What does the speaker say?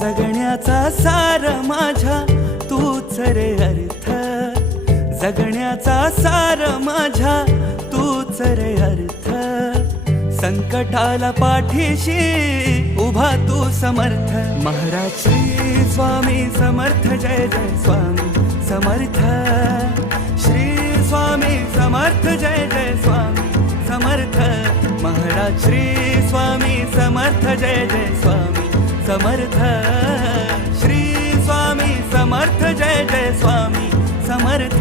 जगण्याचा सार माझ्या तूच रे अर्थ, जगण्याचा सार माझ्या तूच रे अर्थ. संकटाला पाठीशी उभा तू समर्थ. महाराज श्री स्वामी समर्थ, जय जय स्वामी समर्थ. श्री स्वामी समर्थ, जय जय स्वामी समर्थ. महाराज श्री स्वामी समर्थ, जय जय स्वामी समर्थ. श्री स्वामी समर्थ, जय जय स्वामी समर्थ.